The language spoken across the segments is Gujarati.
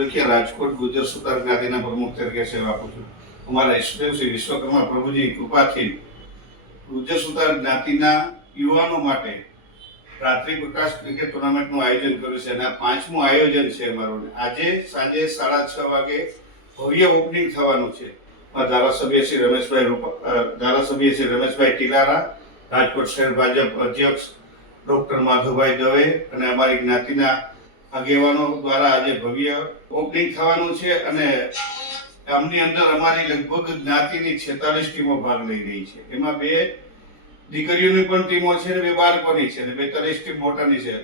બદ્રકિયા રાજકોટ ગુજર સુતાર જ્ઞાતિના પ્રમુખ તરીકે સેવા આપું છું. અમારા ઈષ્ટદેવ શ્રી વિશ્વકર્મા પ્રભુજી કૃપાથી ગુજર સુતાર જ્ઞાતિના યુવાનો માટે રાત્રિ પ્રકાશ ક્રિકેટ ટુર્નામેન્ટનું આયોજન કર્યું છે અને આ 5મું આયોજન છે અમારું. આજે સાંજે 6:30 વાગે ભવ્ય ઓપનિંગ થવાનું છે. ધારાસભ્ય શ્રી રમેશભાઈ ટીલારા, રાજકોટ શહેર ભાજપ અધ્યક્ષ ડોક્ટર માધવભાઈ દવે અને અમારી જ્ઞાતિના આગેવાનો દ્વારા આજે ભવ્ય ઓપનિંગ થવાનું છે અને આમની અંદર અમારી લગભગ જ્ઞાતિની 46 ટીમો ભાગ લઈ રહી છે. એમાં 2 દીકરીઓની પણ ટીમો છે અને 2 બાળકોની છે અને 42 ટીમ મોટાની છે.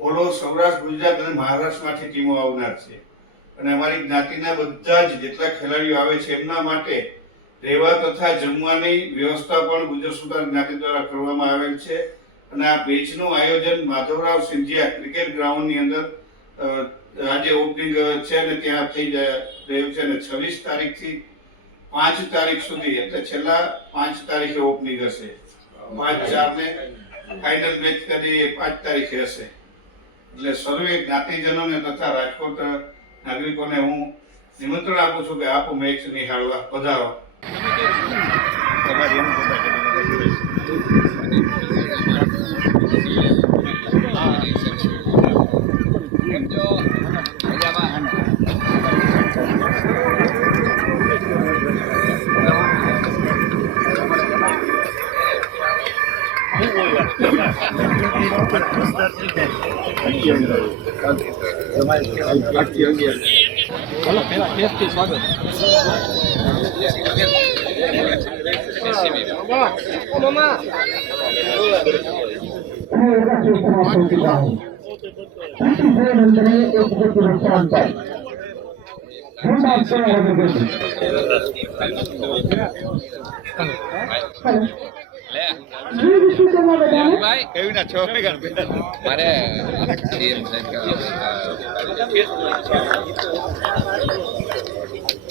ઓલ ઓવર સૌરાષ્ટ્ર, ગુજરાત અને મહારાષ્ટ્રમાંથી ટીમો આવનાર છે અને અમારી જ્ઞાતિના બધા જ જેટલા ખેલાડીઓ આવે છે એમના માટે રહેવા તથા જમવાની વ્યવસ્થા પણ ગુજર સુતાર જ્ઞાતિ દ્વારા કરવામાં આવેલ છે. અને આ મેચનું આયોજન માધવરાવ સિંધિયા ક્રિકેટ ગ્રાઉન્ડની અંદર આજે ઓપનિંગ છે અને ત્યાં થઈ રહ્યું છે અને 26 તારીખથી 5 તારીખ સુધી એટલે છેલ્લા 5 તારીખે ઓપનિંગ હશે. 5/4 ને ફાઇનલ મેચ કરી 5 તારીખે હશે. એટલે સર્વે જ્ઞાતિજનોને તથા રાજકોટ નાગરિકોને હું નિમંત્રણ આપું છું કે આપ મેચ નિહાળવા પધારો.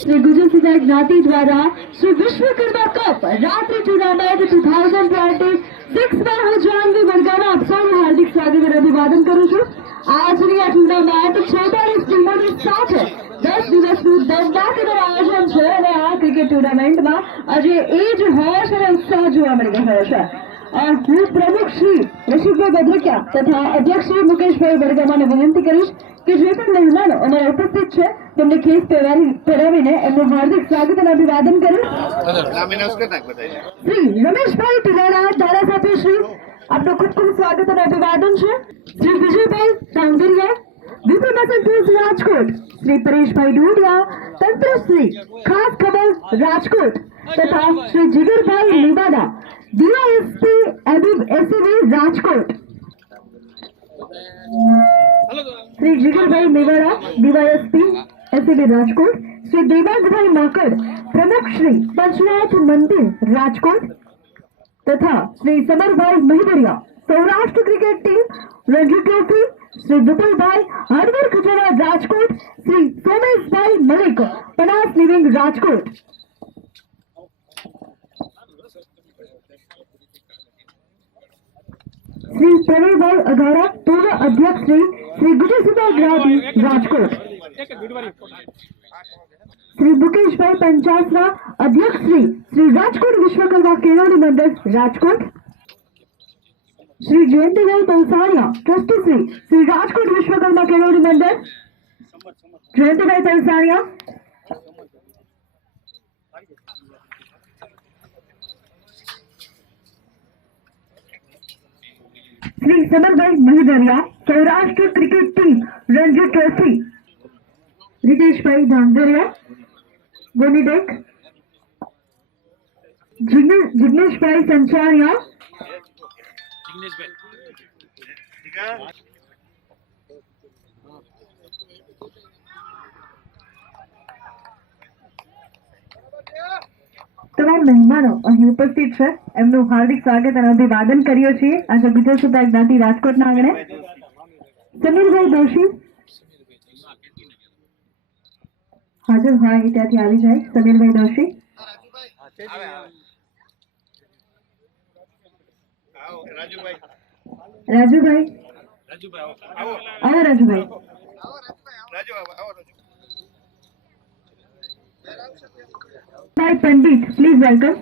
श्री गुजर सुतार ज्ञाति द्वारा श्री विश्वकर्मा कप रात्रि टूर्नामेंट 2026 में હું જાનવી વડગામા આપ સૌનું હાર્દિક સ્વાગત અને અભિવાદન કરું છું. આજની આ ટુર્નામેન્ટ 46 ટીમોની સાથે 10 દિવસનું દમદારનું આયોજન છે અને આ ક્રિકેટ ટુર્નામેન્ટમાં આજે એ જ હોશ અને ઉત્સાહ જોવા મળી રહ્યો છે. હું પ્રમુખ શ્રી રશીદભાઈ બદ્રકિયા તથા અધ્યક્ષ શ્રી મુકેશભાઈ વડગામાને વિનંતી કરીશ કે જે પણ મહેમાનો અમારા ઉપસ્થિત છે તેમને ખેસ પહેરાવીને એમનું હાર્દિક સ્વાગત અને અભિવાદન કરીશ. શ્રી રમેશભાઈ ટીલારા ધારાસભ્ય શ્રી આપનું ખૂબ ખૂબ સ્વાગત અને અભિવાદન છે. શ્રી વિજયભાઈ સાંગરિયા વિપ્રમસન રાજકોટ, શ્રી પરેશભાઈ ડોડિયા તંત્રશ્રી ખાસ ખબર રાજકોટ તથા Shri Jigarbhai Livada DYSP ACB Rajkot, Shri Jigarbhai Mewada DYSP ACB Rajkot, Shri Devangbhai Makad પ્રમુખ શ્રી પંચનાથ મંદિર રાજકોટ તથા Shri Samarbhai Mahidariya Saurashtra cricket team Ranji trophy, Shri Vipulbhai Hardik Khujra Rajkot, Shri Someshbhai Malik Panas living Rajkot, Shri Pravinbhai Aghara पूर्व अध्यक्ष श्री गुजर सुतार ज्ञाति राजकोट, श्री मुकेशभाई पंचासरा अध्यक्ष Shri Rajkot Vishwakarma Kelavani Mandal Rajkot, Shri Jayantibhai Pansariya trustee Shri Rajkot Vishwakarma Kelavani Mandal Jayantibhai Pansariya, Shri Samarbhai Mahidariya Saurashtra cricket team Ranji trophy, Riteshbhai Dhandhariya गोनीडेक, जिग्नेशभाई संचारिया, તમામ મહેમાનો અહીં ઉપસ્થિત છે એમનું હાર્દિક સ્વાગત અને અભિવાદન કરીએ છીએ. આજે ગુજર સુતાર જ્ઞાતિ રાજકોટના આંગણે સમીરભાઈ દોશી હાજર હોય ત્યાંથી આવી જાય. સમીરભાઈ દોશી, રાજુભાઈ આવો, Rajubhai By Pandit, please welcome.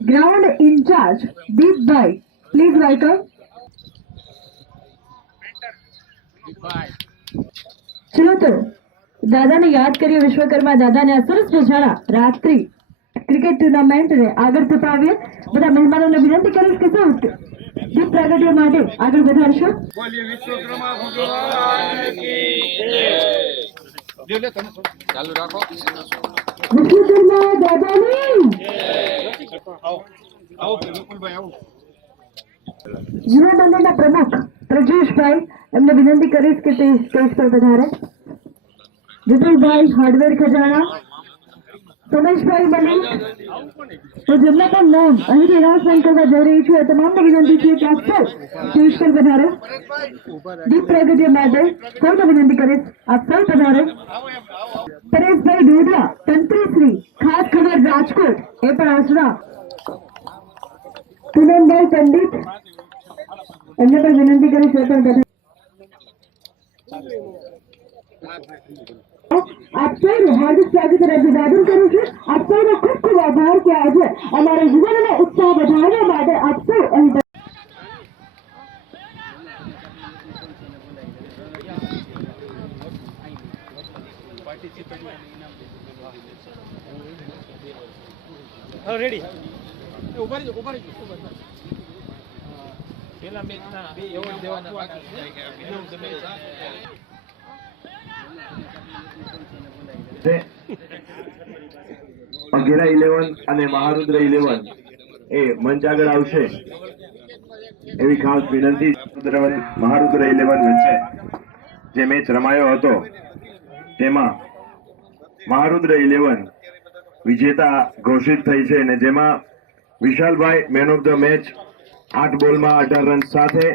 Ground in charge, Deep Bhai, please welcome. ચલો તો દાદાને યાદ કરીએ, વિશ્વકર્મા દાદાને આ સરસ મજાના રાત્રિ ક્રિકેટ ટુર્નામેન્ટને આગળ ધપાવીએ. બધા મહેમાનોને વિનંતી કરીશ કે સૌ દીપ પ્રાગટ્ય માટે આગળ વધારશો. બોલીએ વિશ્વકર્મા ભગવાન કી જય. ચાલુ રાખો. વિશ્વકર્મા દાદાની આવો વિપુલભાઈ આવો. યુવા મંડળના પ્રમુખ પ્રજેશભાઈ, એમને વિનંતી કરીશ કે તે સ્ટેજ પર પધારે. વિપુલભાઈ હાર્ડવેર ખજાના, સોમેશભાઈ મલિક, તો જેમના પણ નામ અહીંથી એનાઉન્સમેન્ટ કરવા જઈ રહી છું, એ તમામને વિનંતી છે કે આપ સૌ સ્ટેજ પર પધારે. દીપ પ્રાગટ્ય માટે સૌને વિનંતી કરીશ, આપ સૌ પધારે. પરેશભાઈ ડોડલા, તંત્રીશ્રી, ખાસ ખબર રાજકોટ, એ પણ આશરા. પૂનમભાઈ પંડિત, એમને પણ વિનંતી કરીશ, એ પણ પધારે. આપ સૌનું હાર્દિક સ્વાગત અને અભિવાદન કરું છું. આપ સૌનો ખૂબ ખૂબ આભાર કે આજે અમારા યુવાનોનો ઉત્સાહ વધારવા માટે આપ સૌ અહીં રેડી ઉભા રહી પેલા મેચ ના બે એવોર્ડ દેવાના બાકી અઘેરા 11 અને મહારુદ્ર 11 એ મંચ આગળ આવશે એવી ખાસ વિનંતી. મહારુદ્ર 11 વચ્ચે જે મેચ રમાયો હતો તેમાં મહારુદ્ર 11 વિજેતા ઘોષિત થઈ છે અને જેમાં વિશાલભાઈ મેન ઓફ ધ મેચ 8 બોલમાં 18 રન સાથે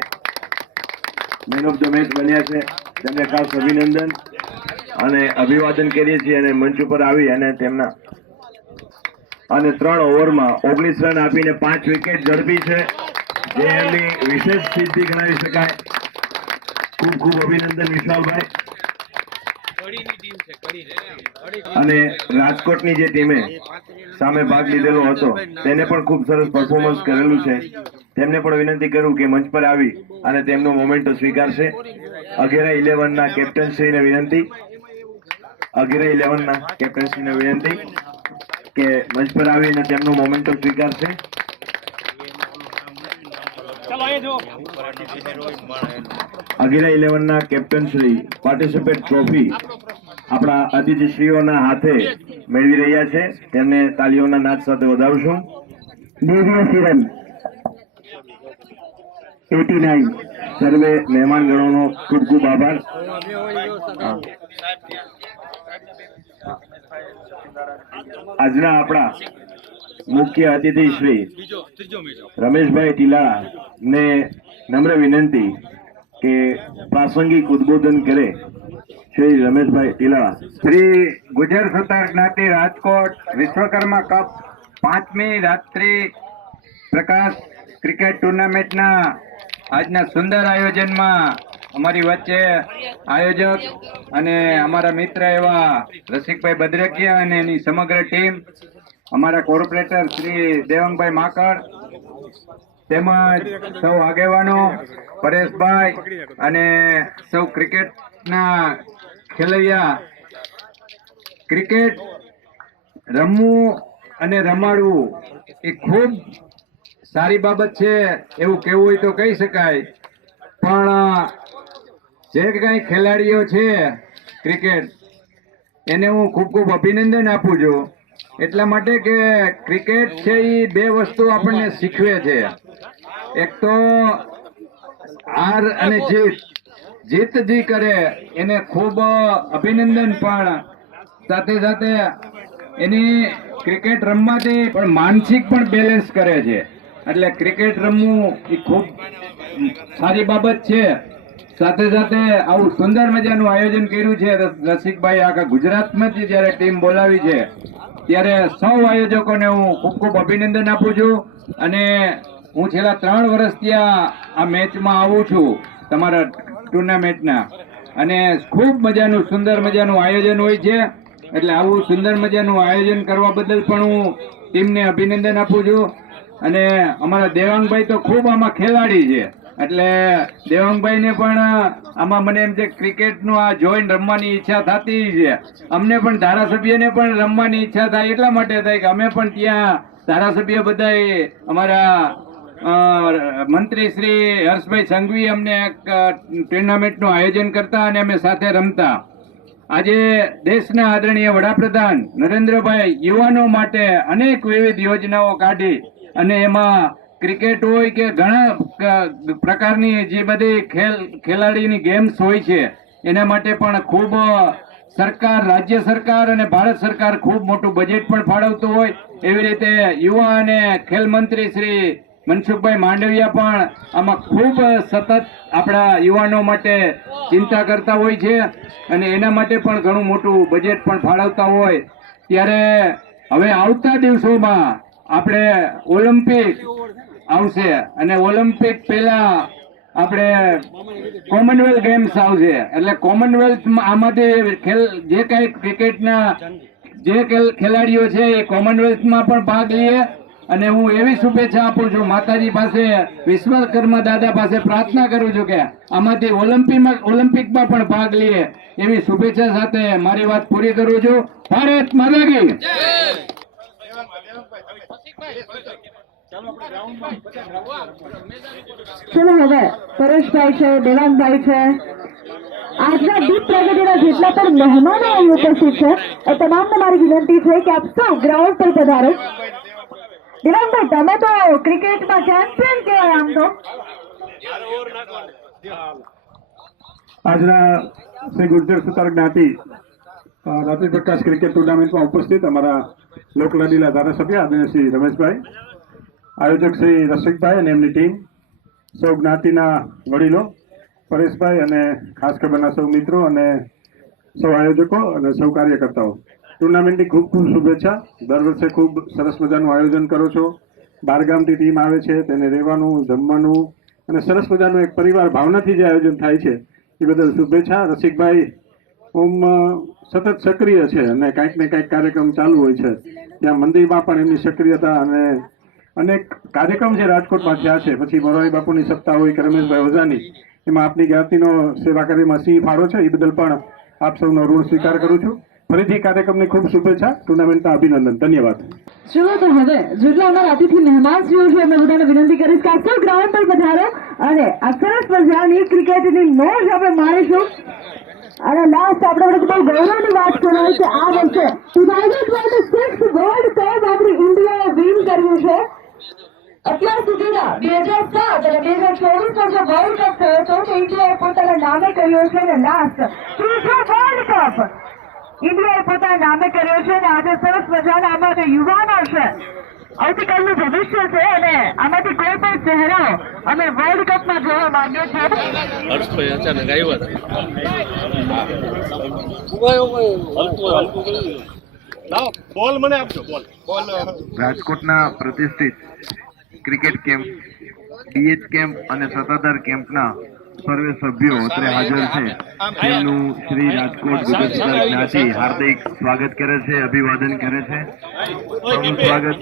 મેન ઓફ ધ મેચ બન્યા છે. તેમને ખાસ અભિનંદન અને અભિવાદન કરીએ છીએ અને મંચ ઉપર આવી અને તેમના અને 3 ઓવરમાં 19 રન આપીને 5 વિકેટ ઝડપી છે, જે એમની વિશેષ સિદ્ધિ ગણાવી શકાય. ખૂબ ખૂબ અભિનંદન વિશાલભાઈ. અને રાજકોટની જે ટીમે સામે ભાગ લીધેલો હતો તેને પણ ખૂબ સરસ પરફોર્મન્સ કરેલું છે. તેમને પણ વિનંતી કરું કે મંચ પર આવી અને તેમનો મોમેન્ટો સ્વીકારશે. અઘેરા 11 ના કેપ્ટનશ્રીને વિનંતી કે મંચ પર આવીને તેમનો મોમેન્ટો સ્વીકારશે. અઘેરા 11 ના કેપ્ટન શ્રી પાર્ટિસિપેટ ટ્રોફી આપણા અતિથિશ્રીઓના હાથે મેળવી રહ્યા છે. તેમને તાલીઓના નાદ સાથે વધાવશું. દેવીય સિરન 89 સર્વે મહેમાનગણોનો ખૂબ ખૂબ આભાર. આજના આપણા મુખ્ય અતિથિ શ્રી રમેશભાઈ ટીલા ને નમ્ર વિનંતી કે પ્રાસંગિક ઉદ્બોધન કરે. શ્રી રમેશભાઈ ટીલા. શ્રી ગુજર સત્તાર જ્ઞાતિ રાજકોટ વિશ્વકર્મા કપ 5મી રાત્રિ પ્રકાશ ક્રિકેટ ટુર્નામેન્ટના આજના સુંદર આયોજનમાં અમારી વચ્ચે આયોજક અને અમારા મિત્ર એવા રસિકભાઈ બદ્રકિયા અને એની સમગ્ર ટીમ, અમારા કોર્પોરેટર શ્રી દેવંગભાઈ માકડ, તેમજ સૌ આગેવાનો પરેશભાઈ અને સૌ ક્રિકેટના ખેલૈયા. ક્રિકેટ રમવું અને રમાડવું એ ખૂબ સારી બાબત છે એવું કહેવું હોય તો કહી શકાય. પણ જે કંઈ ખેલાડીઓ છે ક્રિકેટ, એને હું ખૂબ ખૂબ અભિનંદન આપું છું. એટલા માટે કે ક્રિકેટ છે એ 2 વસ્તુ આપણને શીખવે છે. એક તો હાર અને જીત જે કરે એને ખૂબ અભિનંદન, પણ સાથે સાથે એની ક્રિકેટ રમવાથી પણ માનસિક પણ બેલેન્સ કરે છે. એટલે ક્રિકેટ રમવું એ ખૂબ સારી બાબત છે. સાથે સાથે આવું સુંદર મજાનું આયોજન કર્યું છે રસિકભાઈ. આખા ગુજરાતમાંથી જ્યારે ટીમ બોલાવી છે ત્યારે સૌ આયોજકોને હું ખૂબ ખૂબ અભિનંદન આપું છું. અને હું છેલ્લા 3 વર્ષથી આ મેચમાં આવું છું તમારા ટુર્નામેન્ટના અને ખૂબ મજાનું સુંદર મજાનું આયોજન હોય છે. એટલે આવું સુંદર મજાનું આયોજન કરવા બદલ પણ હું ટીમને અભિનંદન આપું છું. અને અમારા દેવાંગભાઈ તો ખૂબ આમાં ખેલાડી છે. એટલે દેવાંગભાઈને પણ આમાં મને એમ છે ક્રિકેટનું આ જોઈને રમવાની ઈચ્છા થતી છે. અમને પણ ધારાસભ્યને પણ રમવાની ઈચ્છા થાય એટલા માટે થાય કે અમે પણ ત્યાં ધારાસભ્ય બધાએ અમારા મંત્રી શ્રી હર્ષભાઈ સંઘવી અમને એક ટુર્નામેન્ટનું આયોજન કરતા અને અમે સાથે રમતા. આજે દેશના આદરણીય વડાપ્રધાન નરેન્દ્રભાઈ યુવાનો માટે અનેક વિવિધ યોજનાઓ કાઢી અને એમાં ક્રિકેટ હોય કે ઘણા પ્રકારની જે બધી ખેલાડીની ગેમ્સ હોય છે એના માટે પણ ખૂબ સરકાર, રાજ્ય સરકાર અને ભારત સરકાર ખૂબ મોટું બજેટ પણ ફાળવતું હોય. એવી રીતે યુવા અને ખેલ મંત્રી શ્રી મનસુખભાઈ માંડવિયા પણ આમાં ખૂબ સતત આપણા યુવાનો માટે ચિંતા કરતા હોય છે અને એના માટે પણ ઘણું મોટું બજેટ પણ ફાળવતા હોય. ત્યારે હવે આવતા દિવસોમાં આપણે ઓલિમ્પિક આવશે અને ઓલિમ્પિક પહેલા આપણે કોમનવેલ્થ ગેમ્સ આવશે. એટલે કોમનવેલ્થ આમાંથી જે કઈ ક્રિકેટના જે ખેલાડીઓ છે એ કોમનવેલ્થમાં પણ ભાગ લે. અને હું એવી શુભેચ્છા આપું છું, માતાજી પાસે, વિશ્વકર્મા દાદા પાસે પ્રાર્થના કરું છું કે આમાંથી ઓલિમ્પિકમાં પણ ભાગ લે. એવી શુભેચ્છા સાથે મારી વાત પૂરી કરું છું. ભારત માતા કી જય. ચલો હવે પરેશભાઈ છે, દેવાંગભાઈ છે, આજના દીપ પ્રગતિના જેટલા પણ મહેમાનો અહીં ઉપસ્થિત છે એ તમામને મારી વિનંતી છે કે આપ સૌ ગ્રાઉન્ડ પર પધારો. દેવાંગભાઈ, તમે તો ક્રિકેટમાં ચેમ્પિયન કહેવાય આમ તો. આજના શ્રી ગુર્જર સુતાર જ્ઞાતિ રાત્રિ પ્રકાશ ક્રિકેટ ટુર્નામેન્ટમાં ઉપસ્થિત અમારા લોકલાડીલા ધારાસભ્ય આદરણીય શ્રી રમેશભાઈ, આયોજક શ્રી રસિકભાઈ અને એમની ટીમ, સૌ જ્ઞાતિના વડીલો, પરેશભાઈ અને ખાસ ખબરના સૌ મિત્રો અને સૌ આયોજકો અને સૌ કાર્યકર્તાઓ, ટુર્નામેન્ટની ખૂબ ખૂબ શુભેચ્છા. દર વર્ષે ખૂબ સરસ મજાનું આયોજન કરો છો. બહારગામથી ટીમ આવે છે, તેને રહેવાનું, જમવાનું અને સરસ મજાનું એક પરિવાર ભાવનાથી જે આયોજન થાય છે એ બદલ શુભેચ્છા. રસિકભાઈ ઓમ સતત સક્રિય છે અને કાંઈક ને કાંઈક કાર્યક્રમ ચાલુ હોય છે. ત્યાં મંદિરમાં પણ એમની સક્રિયતા અને અનેક કાર્યક્રમ જે રાજકોટમાં થયા છે. પછી મોરારી બાપુની સપ્તાહ હોય કે રમેશભાઈ ઓઝાની, એમાં આપની જ્ઞાતિનો સેવા કાર્યમાં સિંહ ફાળો છે. એ બદલ પણ આપ સૌનો ઋણ સ્વીકાર કરું છું. ફરીથી કાર્યક્રમની ખૂબ શુભેચ્છા, ટુર્નામેન્ટના અભિનંદન, ધન્યવાદ. ચલો તો હવે જેટલા અમારા અતિથિ મહેમાનશ્રીઓ છે એમને બધાને વિનંતી કરીશ કે આપ સૌ ગ્રાઉન્ડ પર પધારો અને આ સરસ મજાની ક્રિકેટની મોજ આપણે માણીશું. અને લાસ્ટ આપણે બહુ ગૌરવની વાત કરવી કે આ વર્ષે 2026 વર્લ્ડ કપ આપણી ઇન્ડિયાએ વિન કર્યું છે. અત્યાર સુધીના 2007 અને 2024 જે વર્લ્ડ કપ થયો હતો તે ઇન્ડિયાએ પોતાના નામે કર્યો છે અને લાસ્ટ ત્રીજો વર્લ્ડ કપ ઇન્ડિયાએ પોતાના નામે કર્યો છે. અને આજે સરસ મજાના આમાં યુવાનો છે, આવતીકાલનું ભવિષ્ય છે અને આમાંથી કોઈ પણ ચહેરાઓ અમે વર્લ્ડ કપમાં જોવા માંગીએ છીએ. હર્ષભાઈ અચાનક આવ્યા હતા. બોલ મને આપજો. બોલ રાજકોટના પ્રતિષ્ઠિત ક્રિકેટ કેમ્પ, ડીએચ કેમ્પ અને સત્તાધાર કેમ્પના સર્વે સભ્યો અત્રે હાજર છે. તેમનું શ્રી રાજકોટ ગુજર સુતાર જ્ઞાતિ હાર્દિક સ્વાગત કરે છે, અભિવાદન કરે છે. સૌનું સ્વાગત.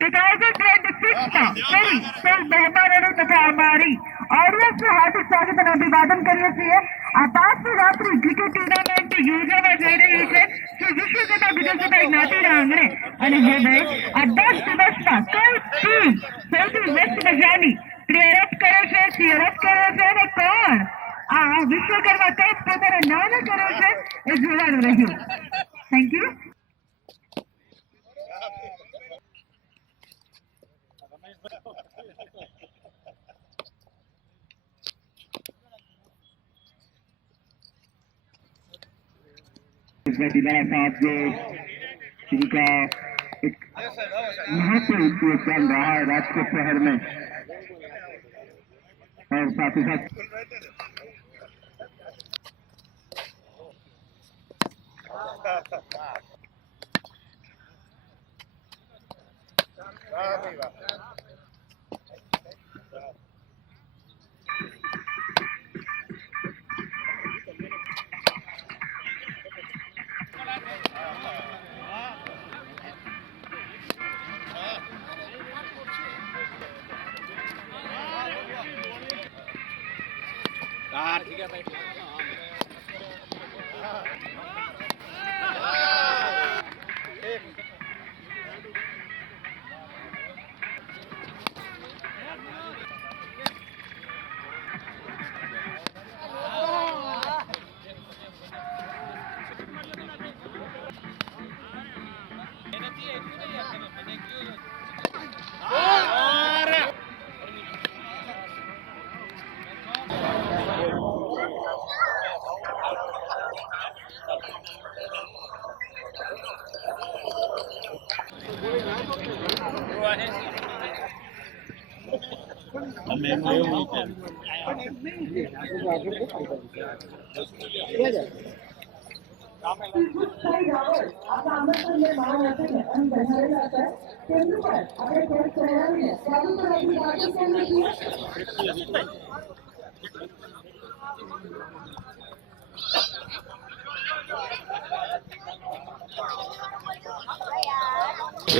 2026માં ફરી સૌ મહેમાનોનું તથા અમારી ઓડિયન્સનું હાર્દિક સ્વાગત અને અભિવાદન કરીએ છીએ. આ 5મી રાત્રિ ક્રિકેટ ટુર્નામેન્ટ યોજાવા જઈ રહી છે શ્રી વિશ્વકર્મા વિધાનસભા જ્ઞાતિના આંગણે. અને હવે આ 10 દિવસમાં કઈ ટીમ સૌથી મસ્ત મજાની પ્રેરક કરે છે, ચીયરઅપ કરે છે અને કોણ આ વિશ્વકર્મા કપ પોતાના નામે કરે છે એ જોવાનું રહ્યું. Thank you. दिलारा साहब जो जिनका एक महत्वपूर्ण चल रहा है राजकोट शहर में, और साथ ही साथ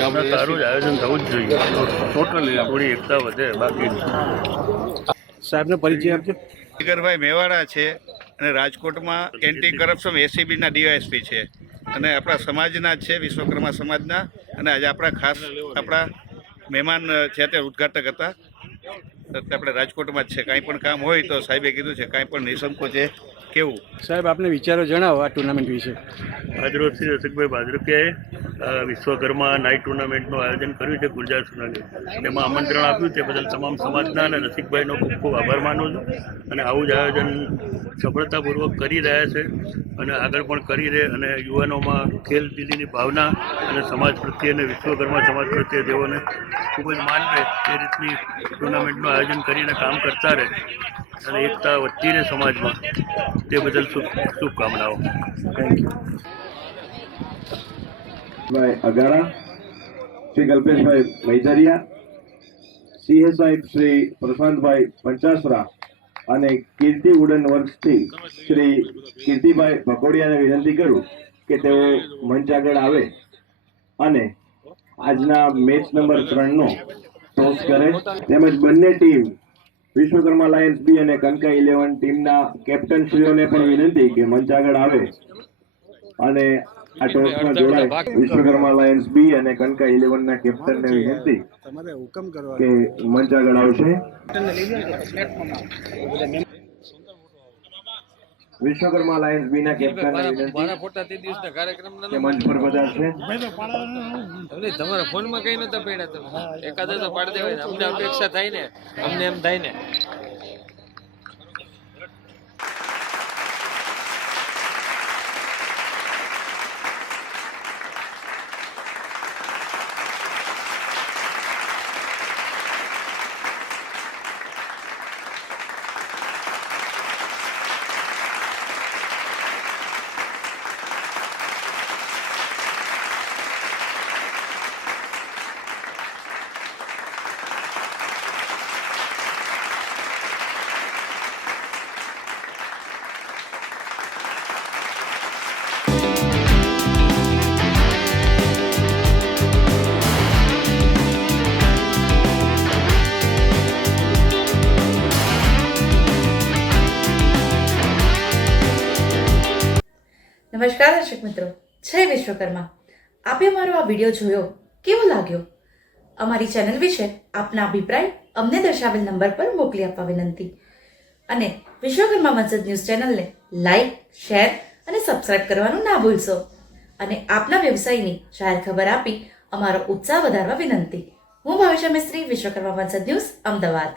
આપણે સારું જ આયોજન થવું જ જોઈએ ટોટલી થોડી એકતા વધે બાકી સાહેબનો પરિચય આપજો. જીગરભાઈ મેવાડા છે અને રાજકોટમાં એન્ટી કરપ્શન એસીબીના ડીવાયએસપી છે અને આપણા સમાજના જ છે, વિશ્વકર્મા સમાજના. અને આજે આપણા મહેમાન છે તે ઉદ્ઘાટક હતા. આપણે રાજકોટમાં જ છે. કાંઈ પણ કામ હોય તો સાહેબે કીધું છે કાંઈ પણ નિઃસંકોચે કેવું. સાહેબ આપને વિચારો જણાવો આ ટુર્નામેન્ટ વિશે. આજરોજ શ્રી રસિકભાઈ ભાદરકિયાએ વિશ્વકર્મા નાઇટ ટુર્નામેન્ટનું આયોજન કર્યું છે ગુર્જર સુનાને. એમાં આમંત્રણ આપ્યું તે બદલ તમામ સમાજના અને રસિકભાઈનો ખૂબ ખૂબ આભાર માનું છું. અને આવું જ આયોજન સફળતાપૂર્વક કરી રહ્યા છે અને આગળ પણ કરી રહે અને યુવાનોમાં ખેલ દિલીની ભાવના અને સમાજ પ્રત્યે અને વિશ્વકર્મા સમાજ પ્રત્યે તેઓને ખૂબ જ માન રહે તે રીતની ટુર્નામેન્ટનું આયોજન કરીને કામ કરતા રહે અને એકતા વધતી રહે સમાજમાં, તે બદલ શુભકામનાઓ. Thank you. ભાઈ અગારા, શ્રી કલ્પેશભાઈ મૈધરિયા, સીએ સાહેબ શ્રી પ્રશાંતભાઈ પંચાસરા અને કીર્તિ વુડન વર્ક્સથી શ્રી કીર્તિભાઈ ભકોડિયાને વિનંતી કરું કે તેઓ મંચ આગળ આવે અને આજના મેચ નંબર 3નો ટોસ કરે. તેમજ બંને ટીમ વિશ્વકર્મા લાયન્સ બી અને કનકા 11 ટીમના કેપ્ટનશ્રીઓને પણ વિનંતી કે મંચ આગળ આવે અને આ ટોસમાં જોડાય. વિશ્વકર્મા લાયન્સ બી અને કનકા 11 ના કેપ્ટનને વિનંતી કે મંચ આગળ આવશે. વિશ્વકર્મા લાયન્સ બી ના કેપ્ટનને વિનંતી કે મંચ પર પધારશે. તમારા ફોનમાં કઈ નતા પડ્યા તમે એકાદ તો પાડી દેવાય. અમને અપેક્ષા થાય ને, અમને એમ થાય ને. નમસ્કાર દર્શક મિત્રો, જય વિશ્વકર્મા. આપે મારો આ વિડીયો જોયો, કેવો લાગ્યો? અમારી ચેનલ વિશે આપના અભિપ્રાય અમને દર્શાવેલ નંબર પર મોકલી આપવા વિનંતી. અને વિશ્વકર્મા વંશજ ન્યૂઝ ચેનલને લાઈક, શેર અને સબસ્ક્રાઇબ કરવાનું ના ભૂલશો. અને આપના વ્યવસાયની જાહેર ખબર આપી અમારો ઉત્સાહ વધારવા વિનંતી. હું ભવિષ્ય મિસ્ત્રી, વિશ્વકર્મા વંશજ ન્યૂઝ, અમદાવાદ.